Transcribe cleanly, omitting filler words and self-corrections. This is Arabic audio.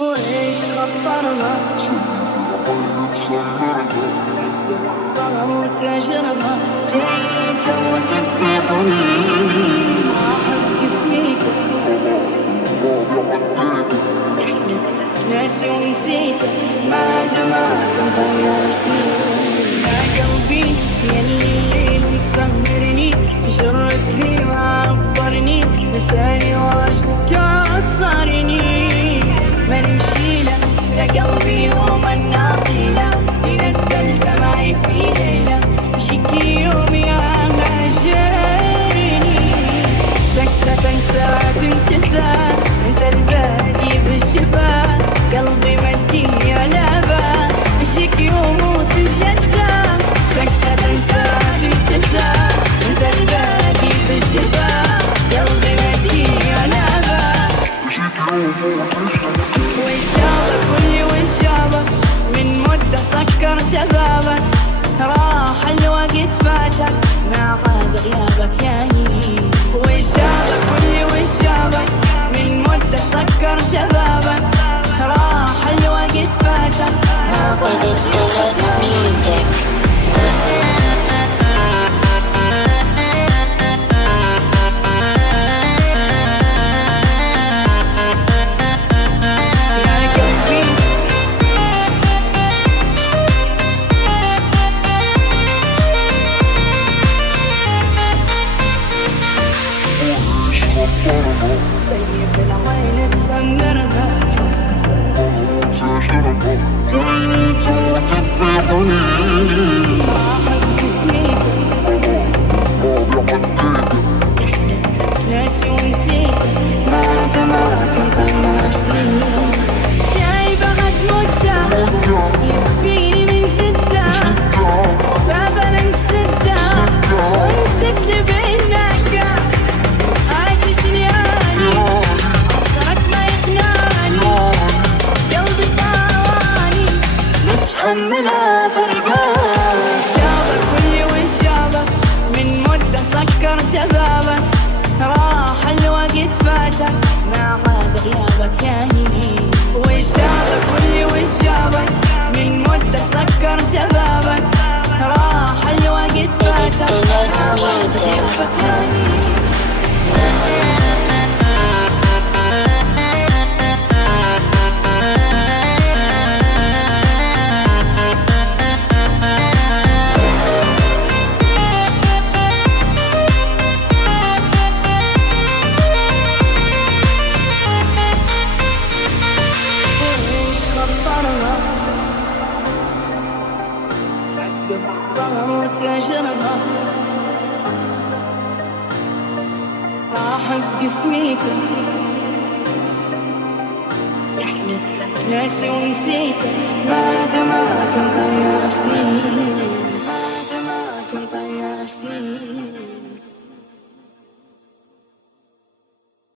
وليش خطرنا بعضها وتجربة لقيت وتبعني راحت جسميك احلف لك ناسي ونسيت ما دمعك مضيعشني يا قلبي يلي الليل مسهرني في شرك لي ما عبرني نساني واجدك كسرني ما نمشي له يا قلبي ومن ناطيله ينزل دمعي في ليله شكي يوم يا عاشرني تنسى تنسى تنكسى انت البادي بالشفا قلبي مدي على باب شكي وموت الشتا تنسى تنسى تنكسى انت البادي بالشفا قلبي مدي على باب شكي وموت الشتا والشابك كلي والشابك من مدة سكرت بابك راح الوقت فاتك ما عاد غيابك يعني والشابك كلي والشابك من مدة سكرت بابك راح الوقت فاتك ما عاد غيابك سيف العين تسمرها خليت وتبعني راحت جسميك ناسي ونسيت ما دمعك مطيعشني شايفة قد مدة يكفيني من شدة بابا ننسدة ونسد لي بينك عايشني اني عطرك ما يقنعني قلبي طواني متحملة فرقان الشابك كلي والشابك من مدة سكرت بابك راح الوقت فاتك ما عاد غيابك يعني والشابك كلي والشابك من مدة سكرت بابك راح الوقت فاتك ما عاد غيابك يعني وتجربة راحت جسميك يحلف لك ناسي ونسيت ما دمعك مضيعشني